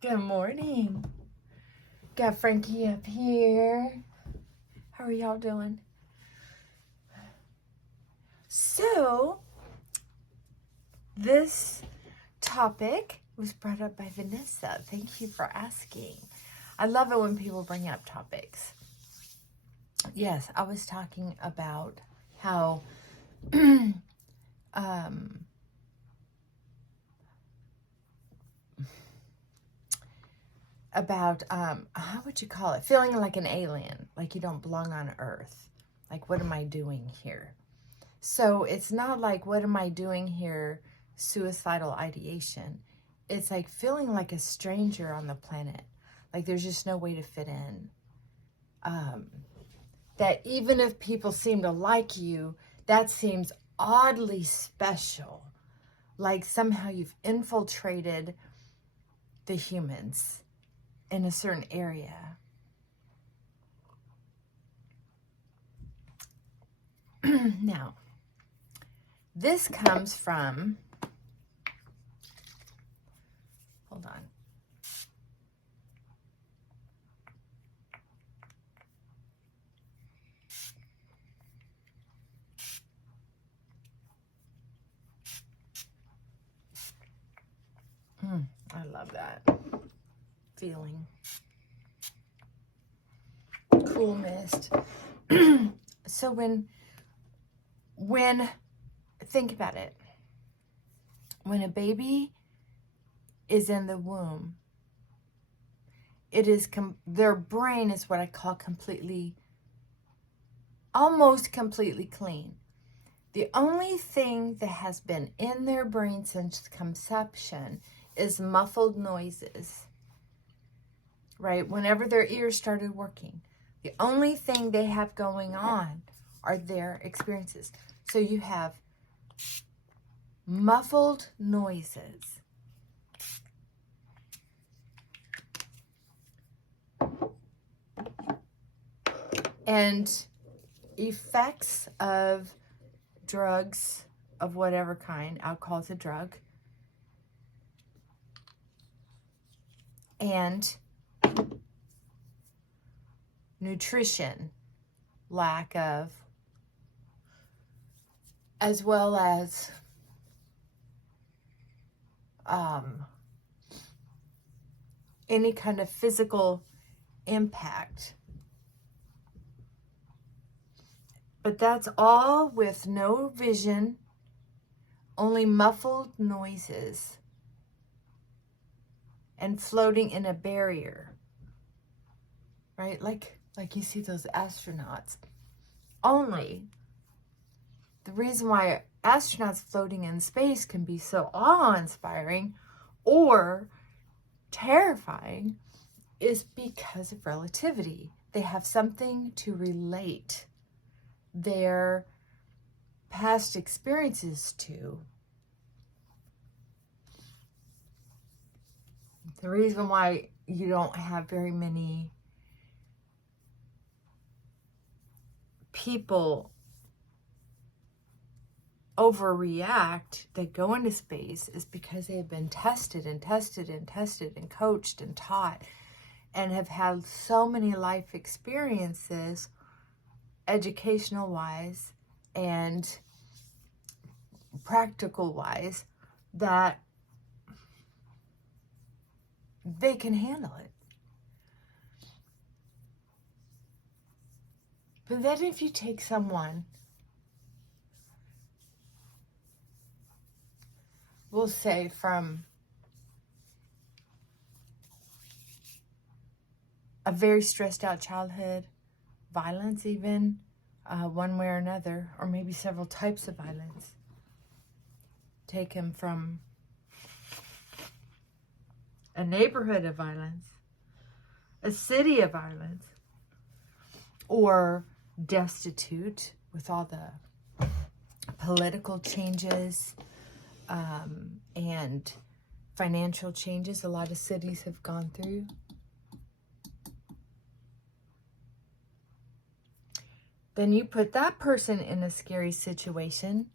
Good morning. Got Frankie up here. How are y'all doing? So, this topic was brought up by Vanessa. Thank you for asking. I love it when people bring up topics. Yes, I was talking about how how would you call it? Feeling like an alien, like you don't belong on Earth. Like, what am I doing here? So it's not like, what am I doing here? Suicidal ideation. It's like feeling like a stranger on the planet. Like there's just no way to fit in. That even if people seem to like you, that seems oddly special. Like somehow you've infiltrated the humans in a certain area. Now, this comes from, hold on. I love that feeling. Cool mist. So when think about it, when a baby is in the womb, it is their brain is what I call almost completely clean. The only thing that has been in their brain since conception is muffled noises, right? Whenever their ears started working, the only thing they have going on are their experiences. So you have muffled noises. And effects of drugs of whatever kind, alcohol is a drug, and nutrition, lack of, as well as any kind of physical impact. But that's all with no vision, only muffled noises, and floating in a barrier, right? Like you see those astronauts. Only the reason why astronauts floating in space can be so awe-inspiring or terrifying is because of relativity. They have something to relate their past experiences to. The reason why you don't have very many people overreact that go into space is because they have been tested and tested and tested and coached and taught and have had so many life experiences, educational wise and practical wise, that they can handle it. But then if you take someone, we'll say from a very stressed out childhood, violence even, one way or another, or maybe several types of violence. Take him from a neighborhood of violence, a city of violence, or destitute with all the political changes and financial changes a lot of cities have gone through. Then you put that person in a scary situation,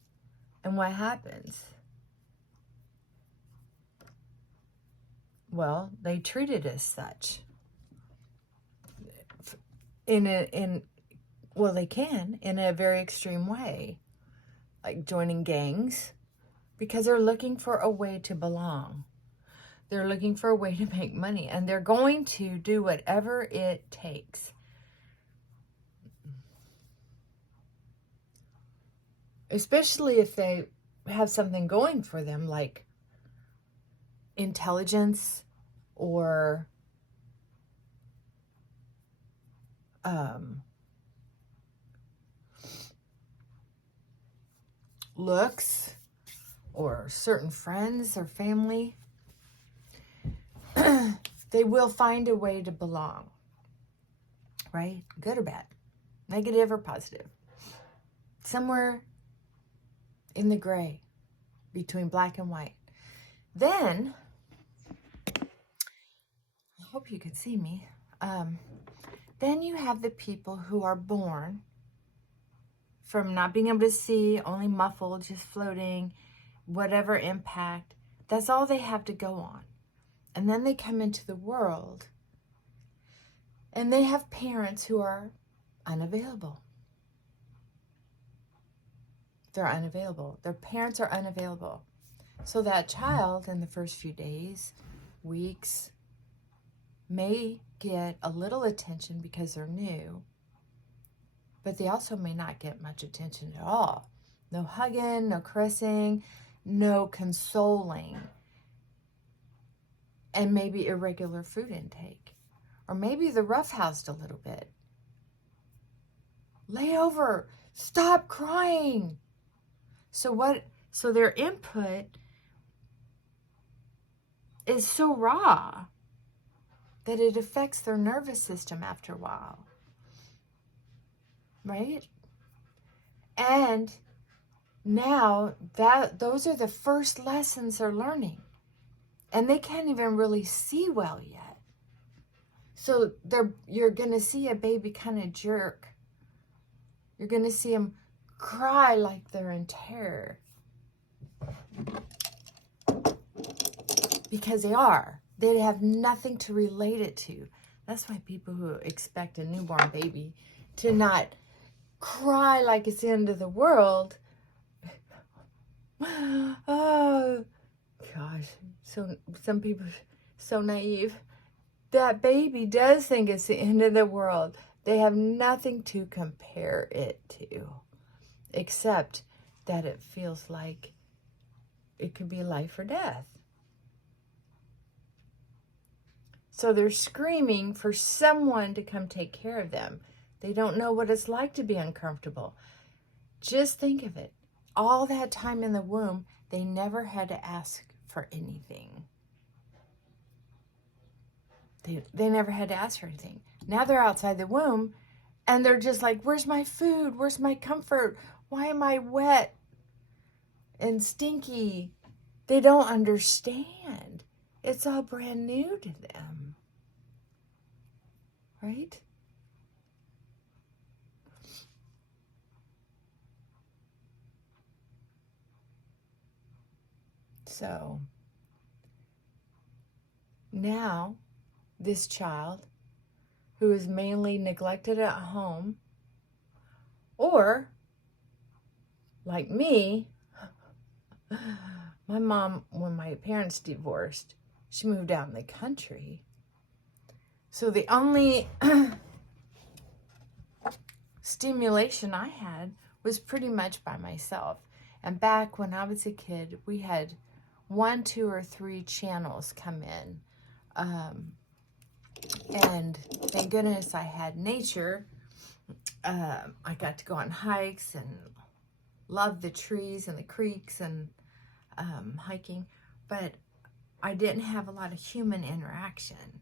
and what happens? Well, they treat it as such. Well, they can in a very extreme way, like joining gangs, because they're looking for a way to belong. They're looking for a way to make money, and they're going to do whatever it takes. Especially if they have something going for them, like intelligence or looks or certain friends or family. They will find a way to belong, right? Good or bad, negative or positive. Somewhere in the gray, between black and white. Then, I hope you can see me. Then you have the people who are born from not being able to see, only muffled, just floating, whatever impact. That's all they have to go on. And then they come into the world and they have parents who are unavailable. They're unavailable. Their parents are unavailable. So that child in the first few days, weeks, may get a little attention because they're new, but they also may not get much attention at all. No hugging, no caressing, no consoling, and maybe irregular food intake. Or maybe they're roughhoused a little bit. Lay over, stop crying. So their input is so raw that it affects their nervous system after a while, right? And now those are the first lessons they're learning, and they can't even really see well yet. So you're going to see a baby kind of jerk. You're going to see them cry like they're in terror, because they are. They have nothing to relate it to. That's why people who expect a newborn baby to not cry like it's the end of the world. Oh, gosh. So some people, so naive. That baby does think it's the end of the world. They have nothing to compare it to, except that it feels like it could be life or death. So they're screaming for someone to come take care of them. They don't know what it's like to be uncomfortable. Just think of it. All that time in the womb, they never had to ask for anything. They never had to ask for anything. Now they're outside the womb, and they're just like, where's my food? Where's my comfort? Why am I wet and stinky? They don't understand. It's all brand new to them, right? So now this child who is mainly neglected at home, or like me, my mom, when my parents divorced, she moved out in the country. So the only stimulation I had was pretty much by myself. And back when I was a kid, we had 1, 2, or 3 channels come in. And thank goodness I had nature. I got to go on hikes and love the trees and the creeks and hiking. But I didn't have a lot of human interaction.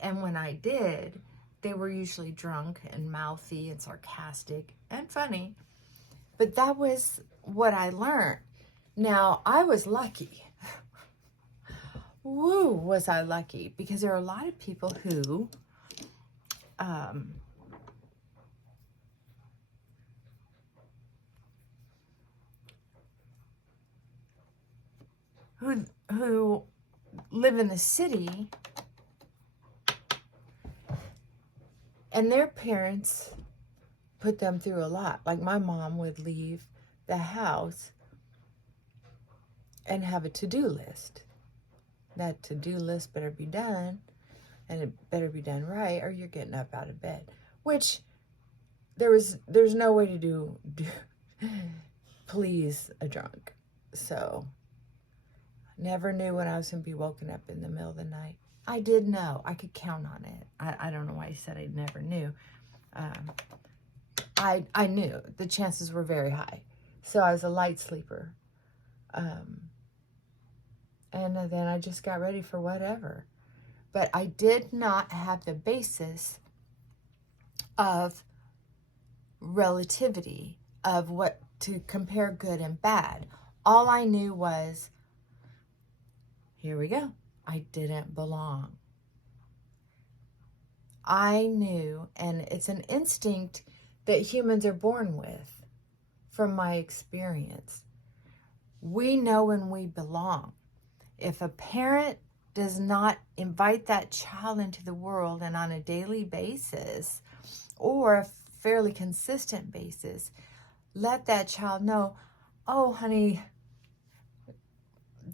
And when I did, they were usually drunk and mouthy and sarcastic and funny. But that was what I learned. Now, I was lucky. Woo, was I lucky. Because there are a lot of people who live in the city, and their parents put them through a lot. Like my mom would leave the house and have a to-do list. That to-do list better be done, and it better be done right, or you're getting up out of bed. Which there's no way to do please a drunk. So never knew when I was going to be woken up in the middle of the night. I did know. I could count on it. I don't know why I said I never knew. I knew. The chances were very high. So I was a light sleeper. And then I just got ready for whatever. But I did not have the basis of relativity, of what to compare good and bad. All I knew was, here we go, I didn't belong. I knew, and it's an instinct that humans are born with from my experience. We know when we belong. If a parent does not invite that child into the world and on a daily basis or a fairly consistent basis, let that child know, oh, honey,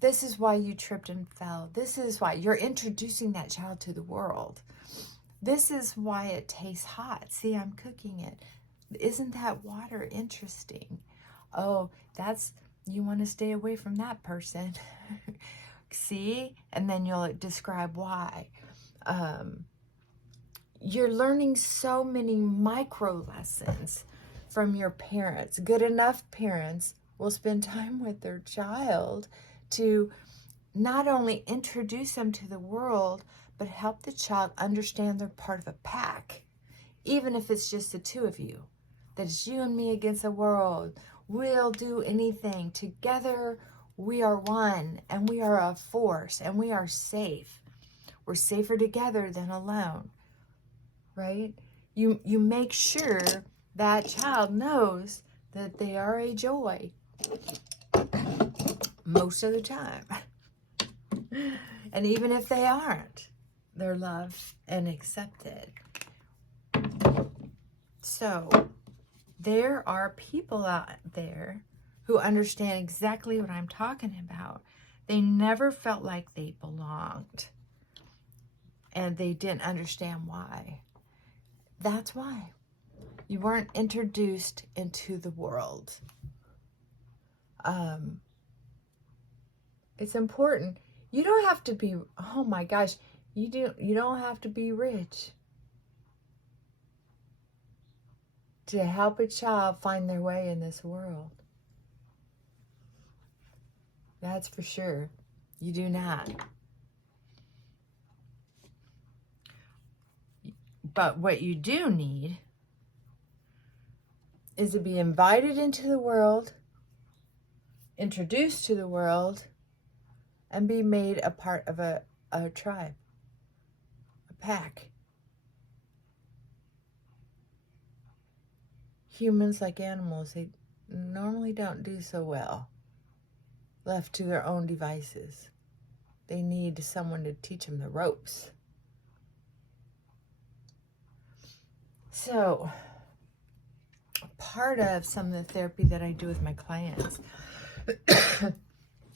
this is why you tripped and fell. This is why you're introducing that child to the world. This is why it tastes hot. See, I'm cooking it. Isn't that water interesting? Oh, you want to stay away from that person. See? And then you'll describe why. You're learning so many micro lessons from your parents. Good enough parents will spend time with their child to not only introduce them to the world, but help the child understand they're part of a pack. Even if it's just the two of you. That it's you and me against the world. We'll do anything. Together, we are one, and we are a force, and we are safe. We're safer together than alone, right? You make sure that child knows that they are a joy most of the time. And even if they aren't, they're loved and accepted. So there are people out there who understand exactly what I'm talking about. They never felt like they belonged. And they didn't understand why. That's why. You weren't introduced into the world. It's important. You don't have to be, oh my gosh, you don't have to be rich to help a child find their way in this world. That's for sure. You do not. But what you do need is to be invited into the world, introduced to the world, and be made a part of a tribe, a pack. Humans, like animals, they normally don't do so well left to their own devices. They need someone to teach them the ropes. So, part of some of the therapy that I do with my clients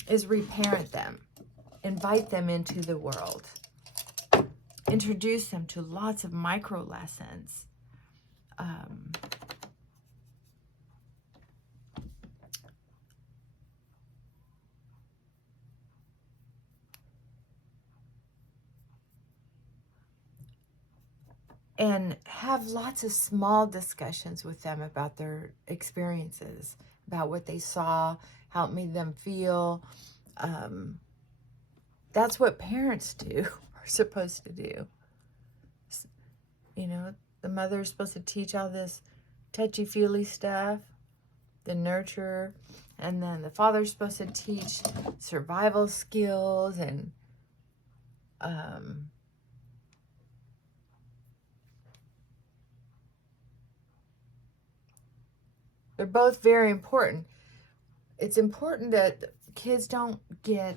is reparent them, invite them into the world, introduce them to lots of micro lessons. And have lots of small discussions with them about their experiences, about what they saw, how it made them feel. That's what parents do, are supposed to do. You know, the mother's supposed to teach all this touchy-feely stuff, the nurture, and then the father's supposed to teach survival skills and they're both very important. It's important that kids don't get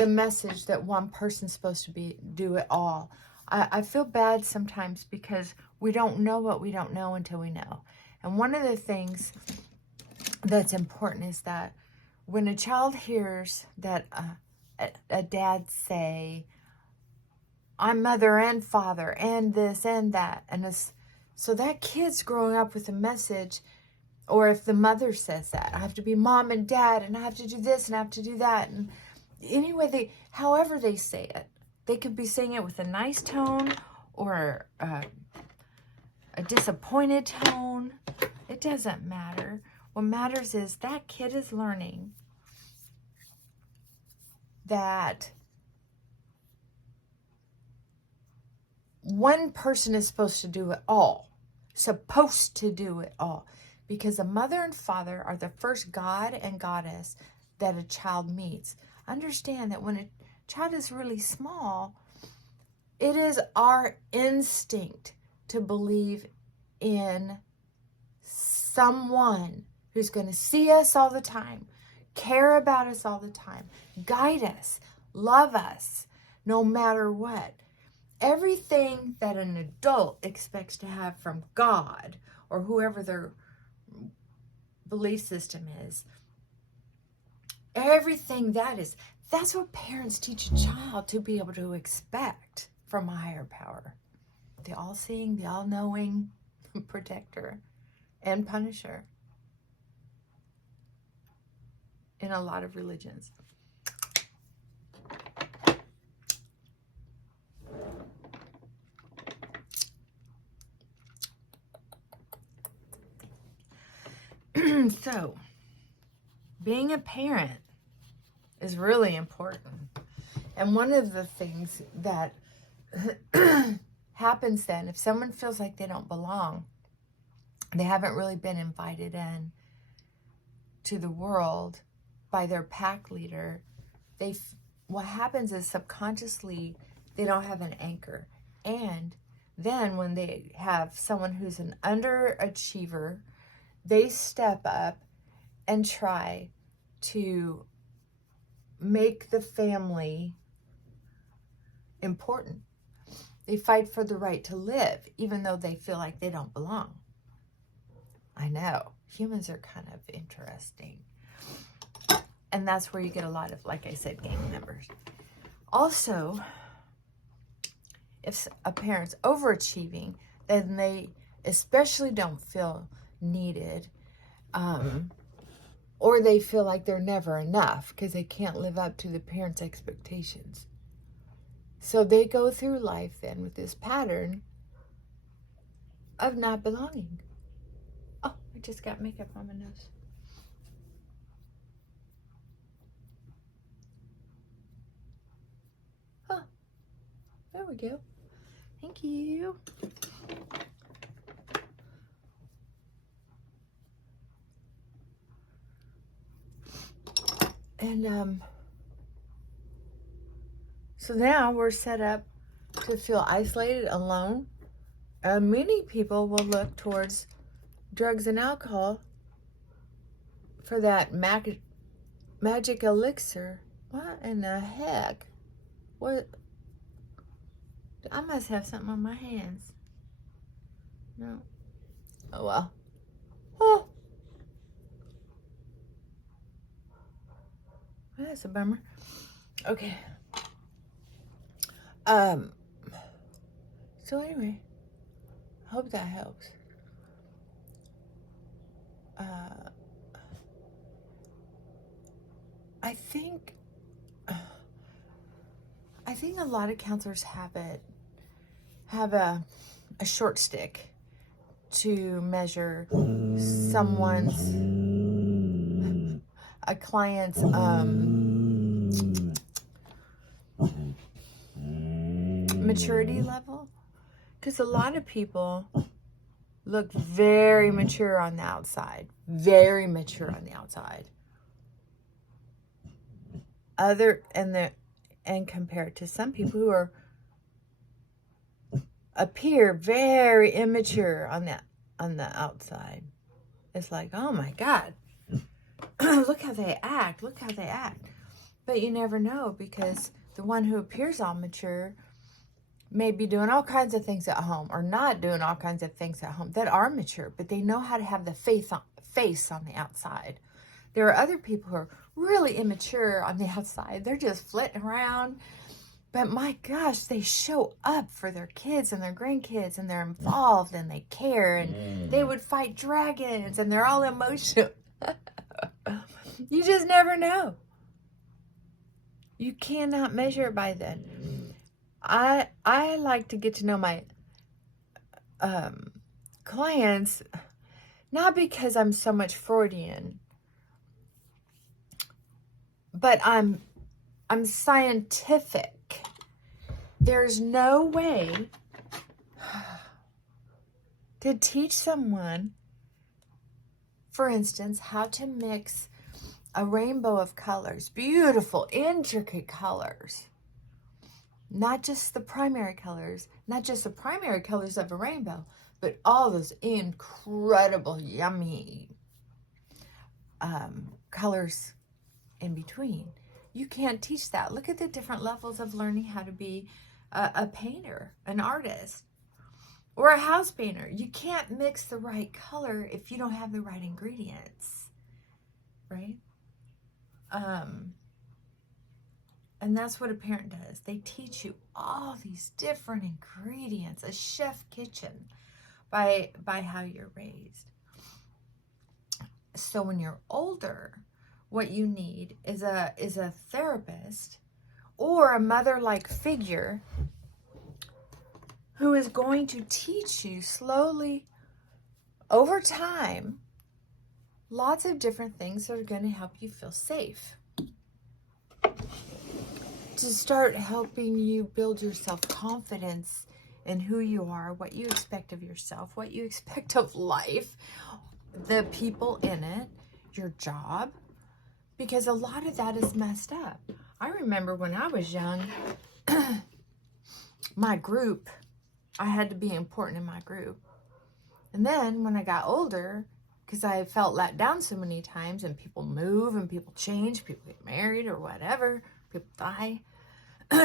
the message that one person's supposed to do it all. I feel bad sometimes because we don't know what we don't know until we know. And one of the things that's important is that when a child hears that a dad say, I'm mother and father and this and that, and so that kid's growing up with a message. Or if the mother says that, I have to be mom and dad, and I have to do this, and I have to do that. And anyway, however they say it, they could be saying it with a nice tone or a disappointed tone. It doesn't matter. What matters is that kid is learning that one person is supposed to do it all. Supposed to do it all. Because a mother and father are the first God and goddess that a child meets. Understand that when a child is really small, it is our instinct to believe in someone who's going to see us all the time, care about us all the time, guide us, love us, no matter what. Everything that an adult expects to have from God or whoever their belief system is, everything that's what parents teach a child to be able to expect from a higher power. The all-seeing, the all-knowing protector and punisher in a lot of religions. So, being a parent is really important. And one of the things that happens then, if someone feels like they don't belong, they haven't really been invited in to the world by their pack leader, what happens is subconsciously they don't have an anchor. And then when they have someone who's an underachiever, they step up and try to make the family important. They fight for the right to live, even though they feel like they don't belong. I know, humans are kind of interesting. And that's where you get a lot of, like I said, gang members. Also, if a parent's overachieving, then they especially don't feel needed, or they feel like they're never enough because they can't live up to the parents' expectations. So they go through life then with this pattern of not belonging. Oh, I just got makeup on my nose. Oh, there we go. Thank you. And so now we're set up to feel isolated, alone. Many people will look towards drugs and alcohol for that magic elixir. What in the heck? What? I must have something on my hands. No. Oh well. Oh. That's a bummer. Okay. So anyway, I hope that helps. I think a lot of counselors have a short stick to measure a client's maturity level, because a lot of people look very mature on the outside, and compared to some people who appear very immature on the outside. It's like, oh my God, look how they act. But you never know, because the one who appears all mature may be doing all kinds of things at home, or not doing all kinds of things at home that are mature, but they know how to have the face on the outside. There are other people who are really immature on the outside. They're just flitting around. But my gosh, they show up for their kids and their grandkids, and they're involved and they care, and they would fight dragons, and they're all emotional. You just never know. You cannot measure it by then. I like to get to know my clients, not because I'm so much Freudian, but I'm scientific. There's no way to teach someone, for instance, how to mix a rainbow of colors, beautiful, intricate colors. Not just the primary colors, not just the primary colors of a rainbow, but all those incredible, yummy colors in between. You can't teach that. Look at the different levels of learning how to be a painter, an artist, or a house painter. You can't mix the right color if you don't have the right ingredients, right? And that's what a parent does. They teach you all these different ingredients, a chef kitchen, by how you're raised. So when you're older, what you need is a therapist or a mother-like figure who is going to teach you slowly over time lots of different things that are going to help you feel safe. To start helping you build your self-confidence in who you are, what you expect of yourself, what you expect of life, the people in it, your job, because a lot of that is messed up. I remember when I was young, my group, I had to be important in my group. And then when I got older, because I felt let down so many times, and people move and people change, people get married or whatever, people die.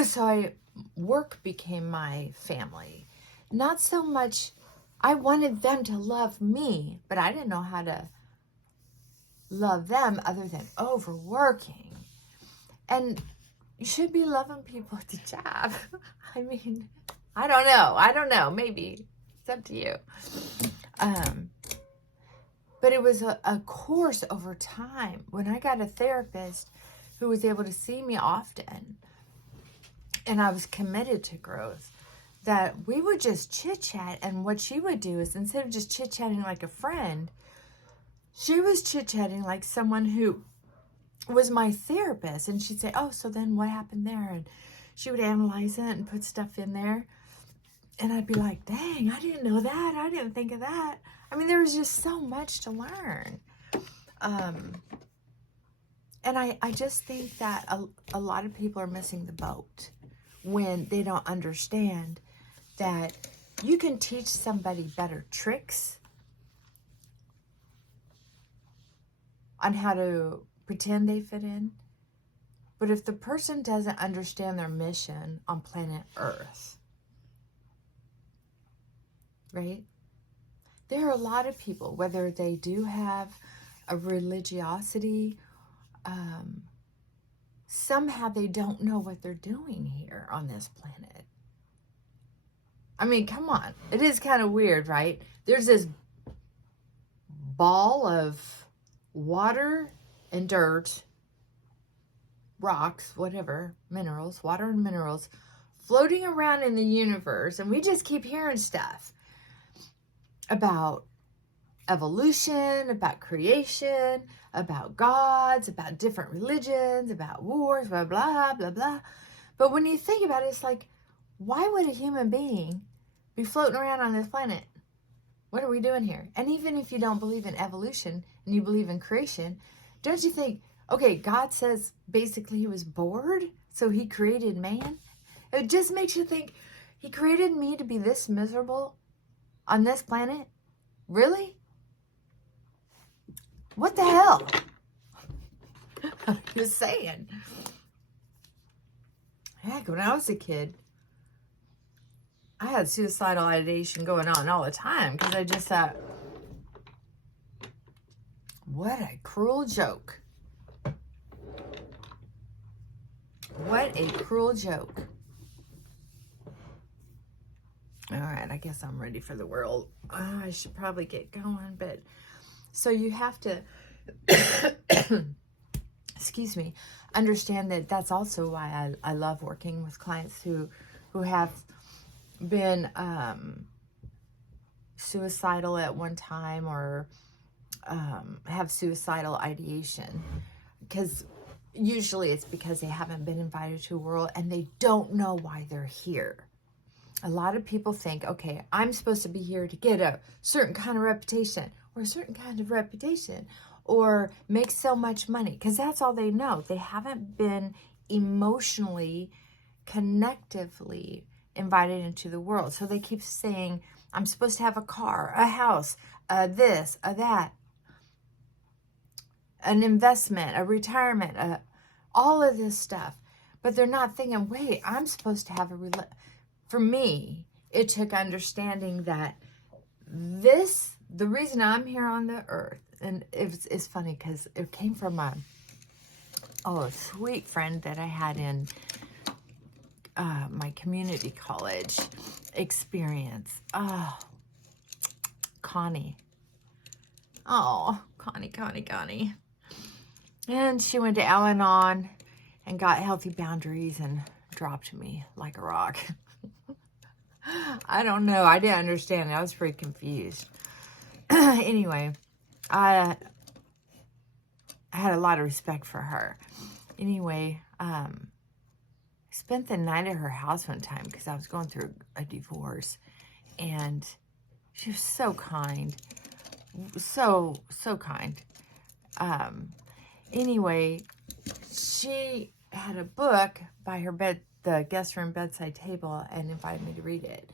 So work became my family. Not so much, I wanted them to love me, but I didn't know how to love them other than overworking. And you should be loving people at the job. I mean, I don't know, maybe. It's up to you. But it was a course over time. When I got a therapist who was able to see me often, and I was committed to growth, that we would just chit-chat, and what she would do is, instead of just chit-chatting like a friend, she was chit-chatting like someone who was my therapist, and she'd say, oh, so then what happened there? And she would analyze it and put stuff in there, and I'd be like, dang, I didn't know that. I didn't think of that. I mean, there was just so much to learn. And I just think that a lot of people are missing the boat when they don't understand that you can teach somebody better tricks on how to pretend they fit in. But if the person doesn't understand their mission on planet Earth, right? There are a lot of people, whether they do have a religiosity, somehow they don't know what they're doing here on this planet. I mean, come on. It is kind of weird, right? There's this ball of water and dirt, rocks, whatever, minerals, water and minerals, floating around in the universe, and we just keep hearing stuff about evolution, about creation, about gods, about different religions, about wars, blah, blah, blah, blah. But when you think about it, it's like, why would a human being be floating around on this planet? What are we doing here? And even if you don't believe in evolution and you believe in creation, don't you think, okay, God says basically he was bored, so he created man? It just makes you think, he created me to be this miserable on this planet? Really? What the hell? I'm just saying. Heck, when I was a kid, I had suicidal ideation going on all the time because I just thought, what a cruel joke. What a cruel joke. All right, I guess I'm ready for the world. I should probably get going, but so you have to, excuse me, understand that that's also why I love working with clients who have been suicidal at one time or have suicidal ideation, because usually it's because they haven't been invited to a world and they don't know why they're here. A lot of people think, okay, I'm supposed to be here to get a certain kind of reputation or a certain kind of reputation or make so much money, because that's all they know. They haven't been emotionally, connectively invited into the world. So they keep saying, I'm supposed to have a car, a house, this, that, an investment, a retirement, all of this stuff. But they're not thinking, wait, I'm supposed to have for me, it took understanding that the reason I'm here on the earth, and it's funny because it came from a sweet friend that I had in my community college experience. Oh, Connie. Oh, Connie. And she went to Al-Anon and got healthy boundaries and dropped me like a rock. I don't know. I didn't understand. I was pretty confused. Anyway, I had a lot of respect for her. Anyway, I spent the night at her house one time because I was going through a divorce. And she was so kind. So kind. Anyway, she had a book by her bed, the guest room bedside table, and invited me to read it.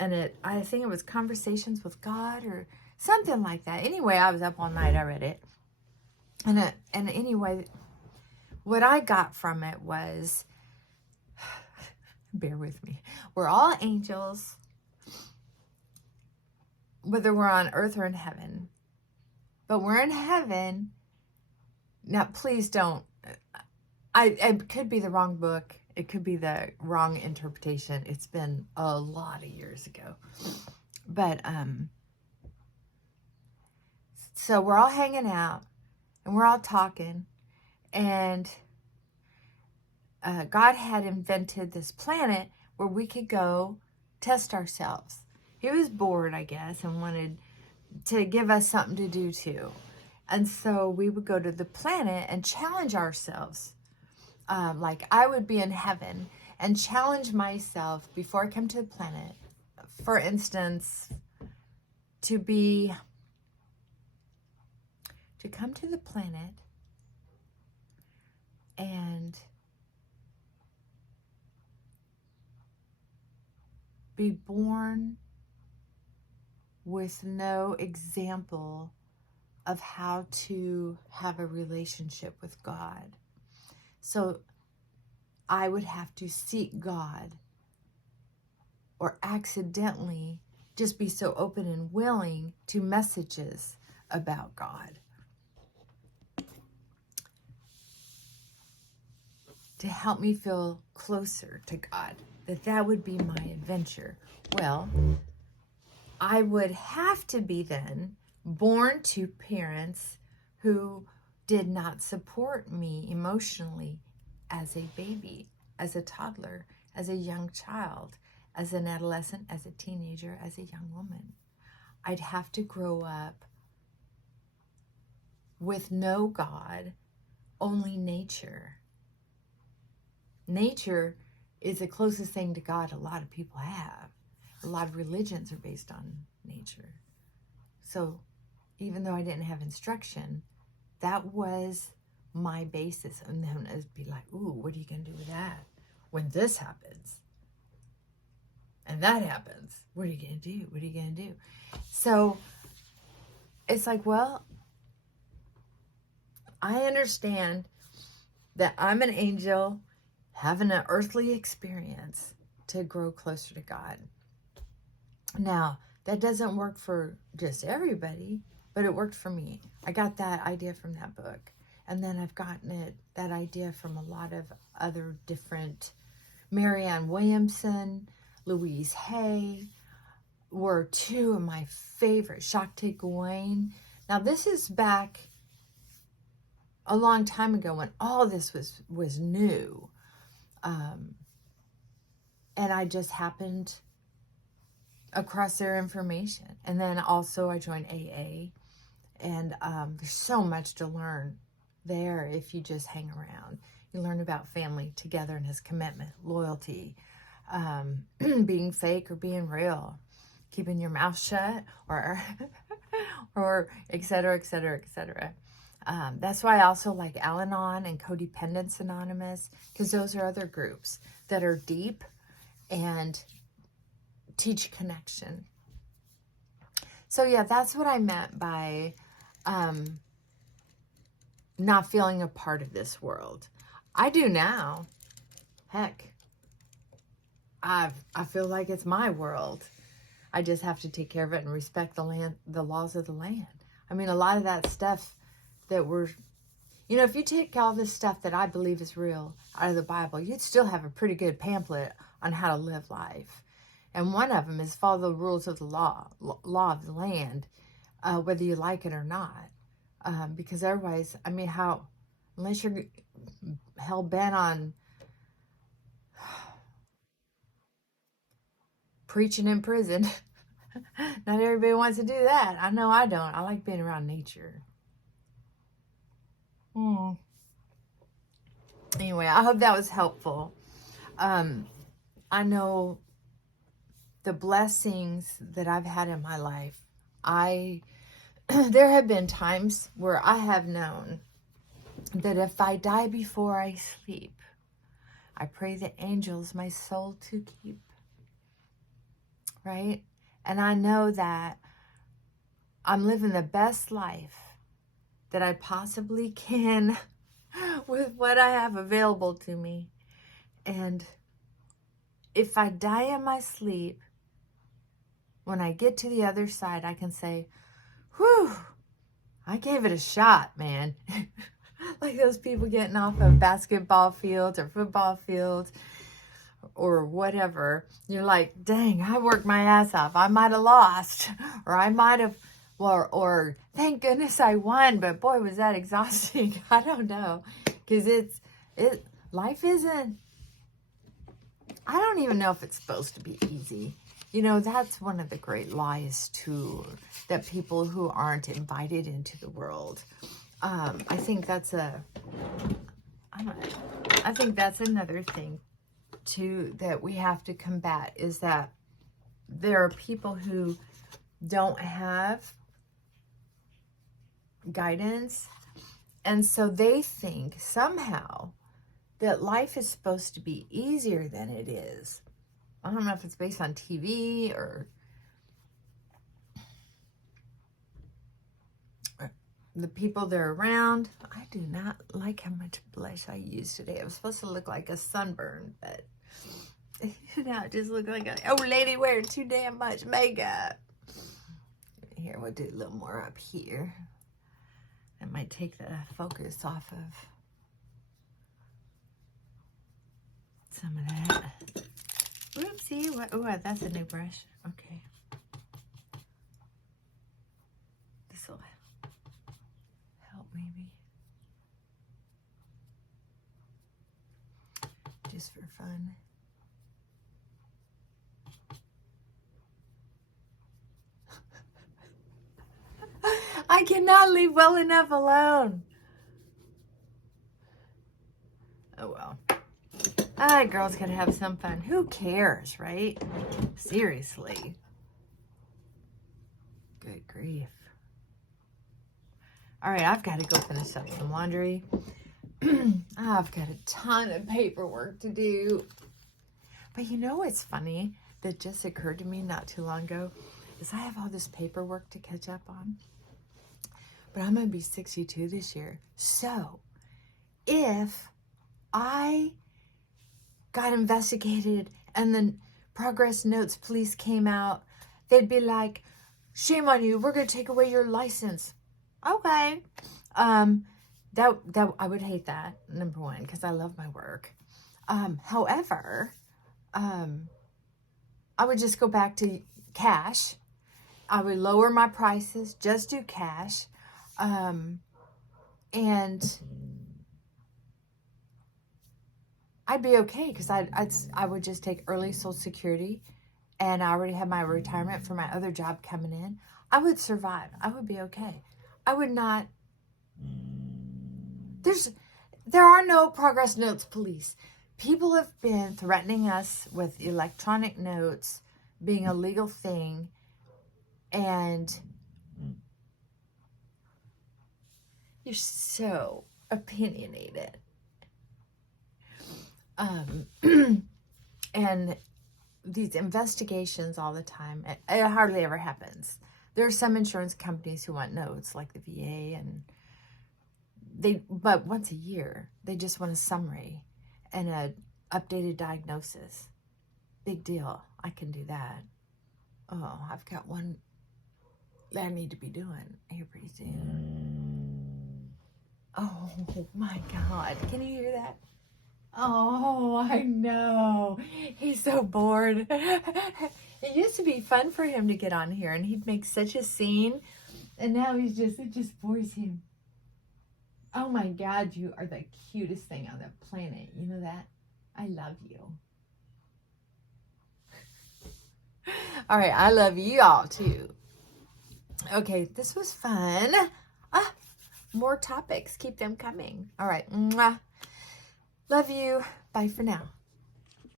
And I think it was Conversations with God or something like that. Anyway, I was up all night. I read it. And anyway, what I got from it was, bear with me, we're all angels, whether we're on earth or in heaven. But we're in heaven. Now, please don't. It could be the wrong book. It could be the wrong interpretation. It's been a lot of years ago. But, so we're all hanging out and we're all talking. And God had invented this planet where we could go test ourselves. He was bored, I guess, and wanted to give us something to do too. And so we would go to the planet and challenge ourselves. Like I would be in heaven and challenge myself before I come to the planet. For instance, to come to the planet and be born with no example of how to have a relationship with God. So I would have to seek God or accidentally just be so open and willing to messages about God. To help me feel closer to God. That would be my adventure. Well, I would have to be then born to parents who did not support me emotionally as a baby, as a toddler, as a young child, as an adolescent, as a teenager, as a young woman. I'd have to grow up with no God, only nature. Nature is the closest thing to God a lot of people have. A lot of religions are based on nature. So even though I didn't have instruction, that was my basis. And then it'd be like, ooh, what are you going to do with that when this happens? And that happens. What are you going to do? What are you going to do? So it's like, well, I understand that I'm an angel having an earthly experience to grow closer to God. Now, that doesn't work for just everybody, but it worked for me. I got that idea from that book. And then I've gotten that idea from a lot of other different, Marianne Williamson, Louise Hay were two of my favorite. Shakti Gawain. Now, this is back a long time ago when all this was new. And I just happened across their information. And then also I joined AA. And there's so much to learn there if you just hang around. You learn about family, togetherness, commitment, loyalty, being fake or being real, keeping your mouth shut, or or et cetera, et cetera, et cetera. That's why I also like Al-Anon and Codependence Anonymous, because those are other groups that are deep and teach connection. So yeah, that's what I meant by not feeling a part of this world. I do now. Heck, I feel like it's my world. I just have to take care of it and respect the laws of the land. I mean, a lot of that stuff that if you take all this stuff that I believe is real out of the Bible, you'd still have a pretty good pamphlet on how to live life. And one of them is follow the rules of the law of the land, whether you like it or not. Because otherwise, I mean, unless you're hell-bent on preaching in prison, not everybody wants to do that. I know I don't. I like being around nature. Anyway, I hope that was helpful. I know the blessings that I've had in my life. There have been times where I have known that if I die before I sleep, I pray the angels my soul to keep. Right? And I know that I'm living the best life that I possibly can with what I have available to me. And if I die in my sleep, when I get to the other side, I can say, whew, I gave it a shot, man. Like those people getting off of basketball fields or football fields or whatever. You're like, dang, I worked my ass off. I might have lost, or I might have, or thank goodness I won, but boy, was that exhausting. I don't know. Because life isn't, I don't even know if it's supposed to be easy. That's one of the great lies too, that people who aren't invited into the world. I think that's another thing too that we have to combat, is that there are people who don't have guidance, and so they think somehow that life is supposed to be easier than it is. I don't know if it's based on TV or the people they're around. I do not like how much blush I used today. I was supposed to look like a sunburn, but now it just looked like an old lady wearing too damn much makeup. Here, we'll do a little more up here. That might take the focus off of some of that. Whoopsie. Oh, that's a new brush. Okay. This will help maybe. Just for fun. I cannot leave well enough alone. Oh well. Girls can have some fun. Who cares, right? Seriously. Good grief. All right, I've got to go finish up some laundry. I've got a ton of paperwork to do. But what's funny that just occurred to me not too long ago is I have all this paperwork to catch up on. But I'm going to be 62 this year. So if I got investigated and the progress notes police came out, they'd be like, shame on you, we're going to take away your license. Okay. That I would hate that, number one, because I love my work. However, I would just go back to cash. I would lower my prices, just do cash. And I'd be okay because I would just take early Social Security, and I already have my retirement for my other job coming in. I would survive. I would be okay. I would not. There are no progress notes police. People have been threatening us with electronic notes being a legal thing, and you're so opinionated. And these investigations all the time, it hardly ever happens. There are some insurance companies who want notes, like the VA, and but once a year, they just want a summary and a updated diagnosis. Big deal. I can do that. Oh, I've got one that I need to be doing here pretty soon. Oh my God. Can you hear that? Oh, I know. He's so bored. It used to be fun for him to get on here and he'd make such a scene. And now it just bores him. Oh my God, you are the cutest thing on the planet. You know that? I love you. All right, I love you all too. Okay, this was fun. More topics. Keep them coming. All right. Mwah. Love you. Bye for now.